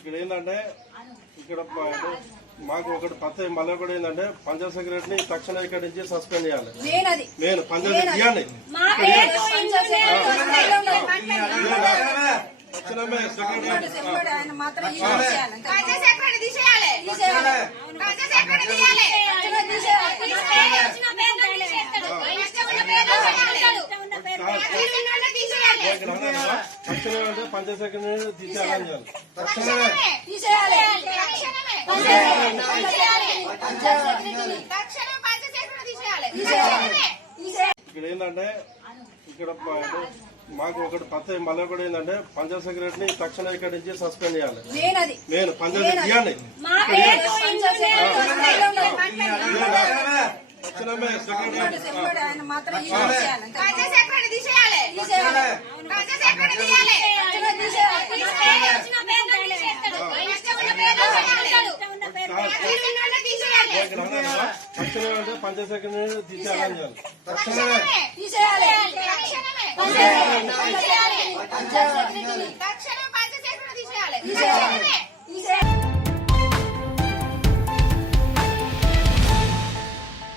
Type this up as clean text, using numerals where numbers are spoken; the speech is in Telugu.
ఇక్కడ ఏంటంటే ఇక్కడ మాకు ఒకటి పత్తి మళ్ళీ కూడా ఏంటంటే పంచాయత్ సెక్రటరీని తక్షణం ఇక్కడి నుంచి సస్పెండ్ చేయాలి. నేను పంచాయతీ తీయండి తక్షణమే తక్షణమే పంచాయత్ సెక్రటరీ తీసేయాలని ఇక్కడ ఏంటంటే ఇక్కడ మాకు ఒకటి పత్తి మళ్ళీ కూడా ఏంటంటే పంచాయత్ సెక్రటరీని తక్షణం ఇక్కడి నుంచి సస్పెండ్ చేయాలి. నేను పంచాయతీ తీయండి తక్షణమే తక్షణమే పంచాయత్ సెక్రటరీ తీసేయాలని తీసేయాలి.